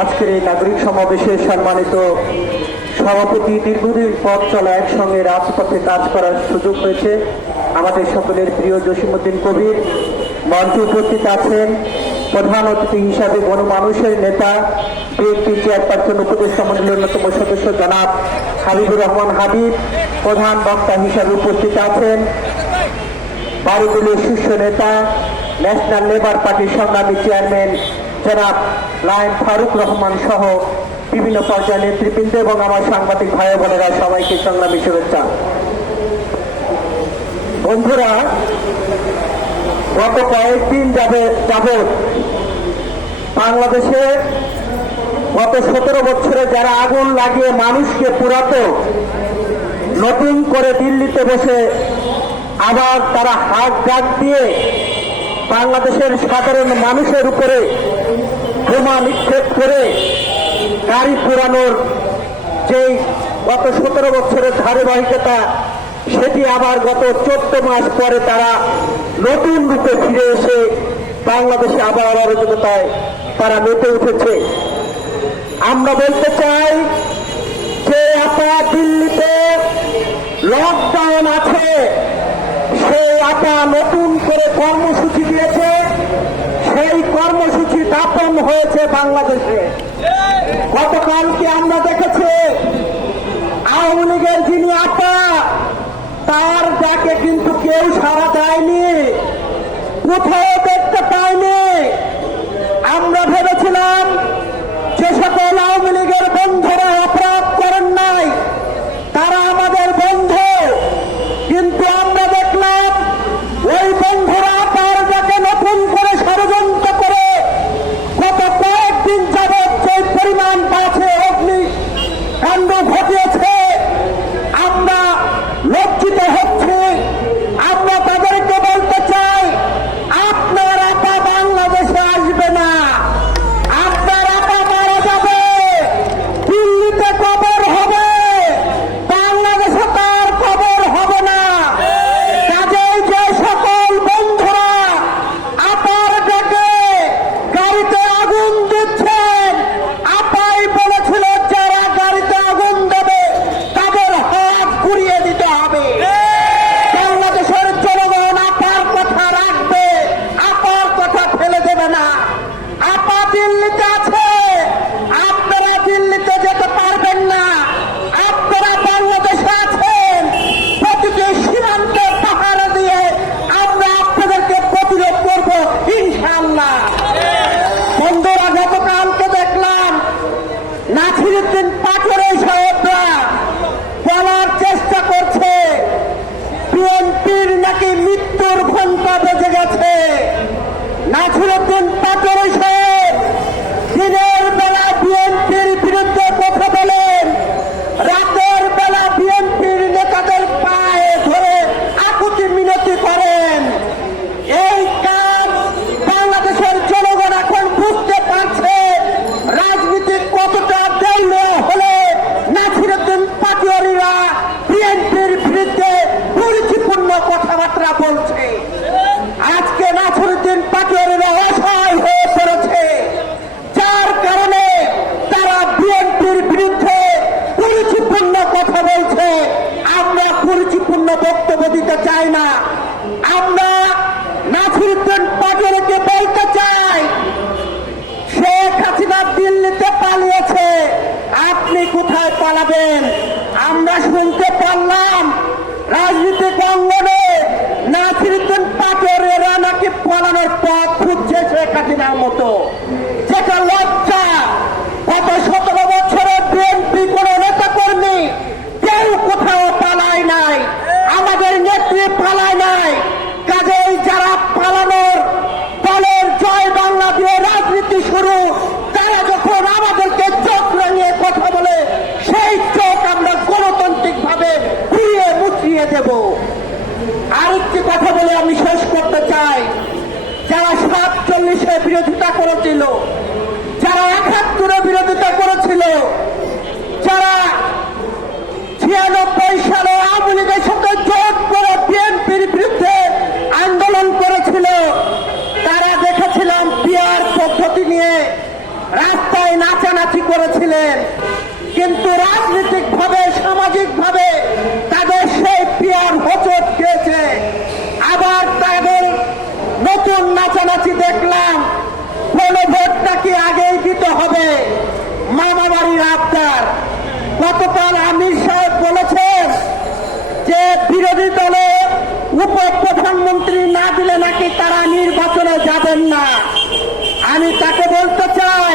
আজকের এই নাগরিক সমাবেশে সম্মানিত সভাপতি দীর্ঘদিন পথ চলা একসঙ্গে রাজপথে কাজ করার সুযোগ হয়েছে। আমাদের সকলের প্রিয় জসিমুদ্দিন কবির, মঞ্চে উপস্থিত আছেন প্রধান অতিথি হিসাবে গণমানুষের নেতা, বিএনপি চেয়ারপারসন, উপদেষ্টা মন্ডলীর অন্যতম সদস্য জনাব হাবিবুর রহমান হাবিব, প্রধান বক্তা হিসাবে উপস্থিত আছেন। বাড়িগুলির শীর্ষ নেতা, ন্যাশনাল লেবার পার্টির সংগ্রামী চেয়ারম্যান জনাব লায়ন ফারুক রহমান সহ বিভিন্ন পর্যায়ের নেতৃবৃন্দ এবং আমার সাংবাদিক ভাই বোনেরা সবাইকে সংগ্রামী শুভেচ্ছা। বন্ধুরা, গত কয়েকদিন যাবে যাবৎ বাংলাদেশে গত সতেরো বছরে যারা আগুন লাগিয়ে মানুষকে পুরাতো, নতুন করে দিল্লিতে বসে আবার তারা হাত ডাক দিয়ে বাংলাদেশের সাধারণ মানুষের উপরে বোমা নিক্ষেপ করে গাড়ি পুরানোর যেই গত সতেরো বছরের ধারাবাহিকতা, সেটি আবার গত চোদ্দ মাস পরে তারা নতুন রূপে ফিরে এসে বাংলাদেশে আবার অরাজকতায় তারা মেতে উঠেছে। আমরা বলতে চাই যে আপা দিল্লিতে লকডাউন আছে। আপা নতুন করে কর্মসূচি দিয়েছে। সেই কর্মসূচি দাপন হয়েছে বাংলাদেশে। গতকালকে আমরা দেখেছি, আওয়ামী লীগের যিনি আপা তার ডাকে কিন্তু কেউ সারা দেয়নি। কোথাও দেখতে পাইনি। আমরা ভেবেছিলাম যে সকল আওয়ামী লীগের বন্ধুরা অপরাধ করেন নাই তারা আমাদের বন্ধু কিন্তু আমরা দেখলাম ওই বন্ধুরা তার যাকে নতুন করে ষড়যন্ত্র করে গত কয়েকদিন যাবৎ যে পরিমাণ গাছে অগ্নি কাণ্ড ঘটিয়েছে আমরা লজ্জিত হচ্ছি আমরা তাদেরকে বলতে চাই আপনার আপা বাংলাদেশে আসবে না আপনার আপা মারা যাবে দিল্লিতে কবর হবে বাংলাদেশে তার কবর হবে না কাজেই যে সকল বন্ধুরা আপার ডাকে গাড়িতে আগুন দিচ্ছেন আপাই বলেছিল যারা গাড়িতে আগুন দেবে তাদের হাত ঘুরিয়ে দিতে হবে বাংলাদেশের জনগণ আপার কথা রাখবে আপার কথা ফেলে দেবে না আপা দিল্লিতে আছে আপনারা দিল্লিতে যেতে পারবেন না আপনারা বাংলাদেশে আছেন প্রতিটি সীমান্ত পাহাড়ে দিয়ে আমরা আপনাদেরকে প্রতিরোধ করব ইনশাআল্লাহ বন্ধুরা গতকালকে দেখলাম নাসিরুদ্দিন পাথরের সাহেবরা বলার চেষ্টা করছে। বিএনপির নাকি মৃত্যুর ঘণ্টা বেজে গেছে। নাসিরুদ্দিন পাটরের সাহেব চাই না। আমরা নাসিরুদ্দিন পাটোয়ারিকে বলতে চাই, শেখ হাসিনা দিল্লিতে পালিয়েছে, আপনি কোথায় পালাবেন? আমরা শুনতে পারলাম রাজনীতিক অঙ্গনে নাসিরুদ্দিন পাটোয়ারিরা নাকি পালানোর পথ খুঁজছে শেখ হাসিনার মতো যেটা লজ্জা গত সতেরো বছরের বিএনপি কোন নেতা কর্মী কেউ কোথাও পালায় নাই আমাদের নেত্রী পালায় নাই কাজেই যারা পালানোর দলের জয় বাংলা দিয়ে রাজনীতি শুরু তারা যখন আমাদেরকে চোখ রাঙিয়ে কথা বলে সেই চোখ আমরা গণতান্ত্রিক ভাবে ঘুরিয়ে মুচিয়ে দেব আরেকটি কথা বলে আমি শেষ করতে চাই যারা সাতচল্লিশে বিরোধিতা করেছিল যারা একাত্তরে বিরোধিতা করেছিল যারা ছিয়ানব্বই সালে আওয়ামী লীগের সাথে জোট করে বিএনপির বিরুদ্ধে আন্দোলন করেছিল তারা দেখেছিলাম পিয়ার পদ্ধতি নিয়ে রাস্তায় সময় নাচানাচি করেছিলেন কিন্তু রাজনৈতিক ভাবে সামাজিক ভাবে তাদের সেই পিয়ার হোচট খেয়েছে আবার তাদের নতুন নাচানাচি দেখলাম কোন ভোটটা কি আগেই দিতে হবে মামা বাড়ির আবদার গতকাল আমির সাহেব বলেছেন যে বিরোধী দলে উপ প্রধানমন্ত্রী না দিলে নাকি তারা নির্বাচনে যাবেন না আমি তাকে বলতে চাই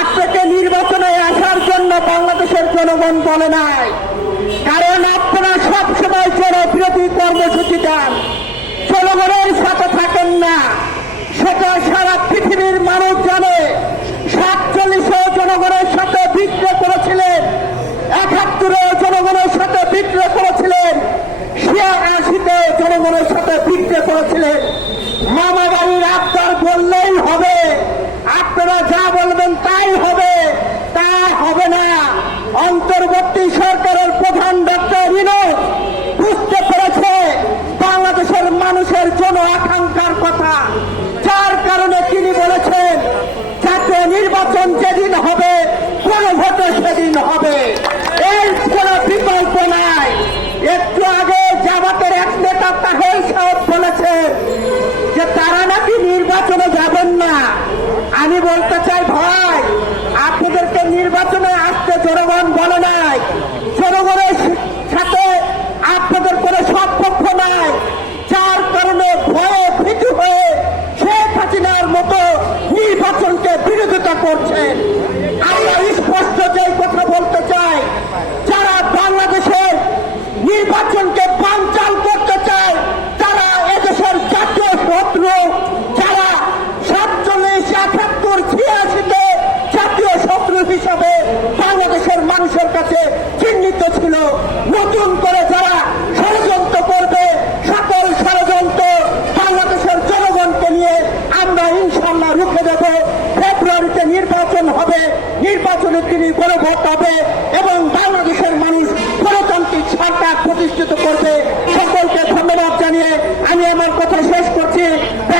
আপনাকে নির্বাচনে আসার জন্য বাংলাদেশের জনগণ বলে নাই। কারণ আপনারা সবসময় জনবিরোধী কর্মসূচি দেন। জনগণের সাথে থাকেন না। সেটা সারা পৃথিবীর মানুষ জানে। সাতচল্লিশে জনগণের সাথে বিক্রয় করেছিলেন। একাত্তরে জনগণের সাথে বিক্রয় করেছিলেন। ছিয়াশিতে জনগণের সাথে বিক্রয় করেছিলেন। মামা বাড়ির আবদার বললেই হবে। আপনারা যা বলবেন তাই হবে। তা হবে না অন্তর্বর্তী সরকারের প্রধান ডক্টর বিনোদ বুঝতে পেরেছে বাংলাদেশের মানুষের জন আকাঙ্ক্ষার কথা যার কারণে তিনি বলেছেন জাতীয় নির্বাচন যেদিন হবে কোন ভোটে সেদিন হবে এর কোন বিকল্প নাই একটু আগে জামাতের এক নেতা তাহের সাহেব বলেছেন যে তারা নাকি নির্বাচনে যাবেন না আমি বলতে চাই ভাই আপনাদেরকে নির্বাচনে আসতে জনগণ বলে নাই জনগণের সাথে আপনাদের কোনো সম্পর্ক নাই যার কারণে ভয়ে ভীতু হয়ে শেখ হাসিনার মতো নির্বাচনকে বিরোধিতা করছেন। আমরা স্পষ্ট যে কথা বলতে চাই, যারা বাংলাদেশের নির্বাচনকে বানচাল করতে চায়, তারা এদেশের জাতীয় শত্রু, যারা সাতচল্লিশ একাত্তর ছিয়াশিতে জাতীয় শত্রু হিসাবে বাংলাদেশের মানুষের কাছে চিহ্নিত ছিল। নতুন করে যারা ষড়যন্ত্র করবে, সকল ষড়যন্ত্র বাংলাদেশের জনগণকে নিয়ে আমরা ইনশাল্লাহ রুখে দেব। নির্বাচনে তিনি গণভোট হবে এবং বাংলাদেশের মানুষ গণতান্ত্রিক সরকার প্রতিষ্ঠিত করবে। সকলকে ধন্যবাদ জানিয়ে আমি আমার কথা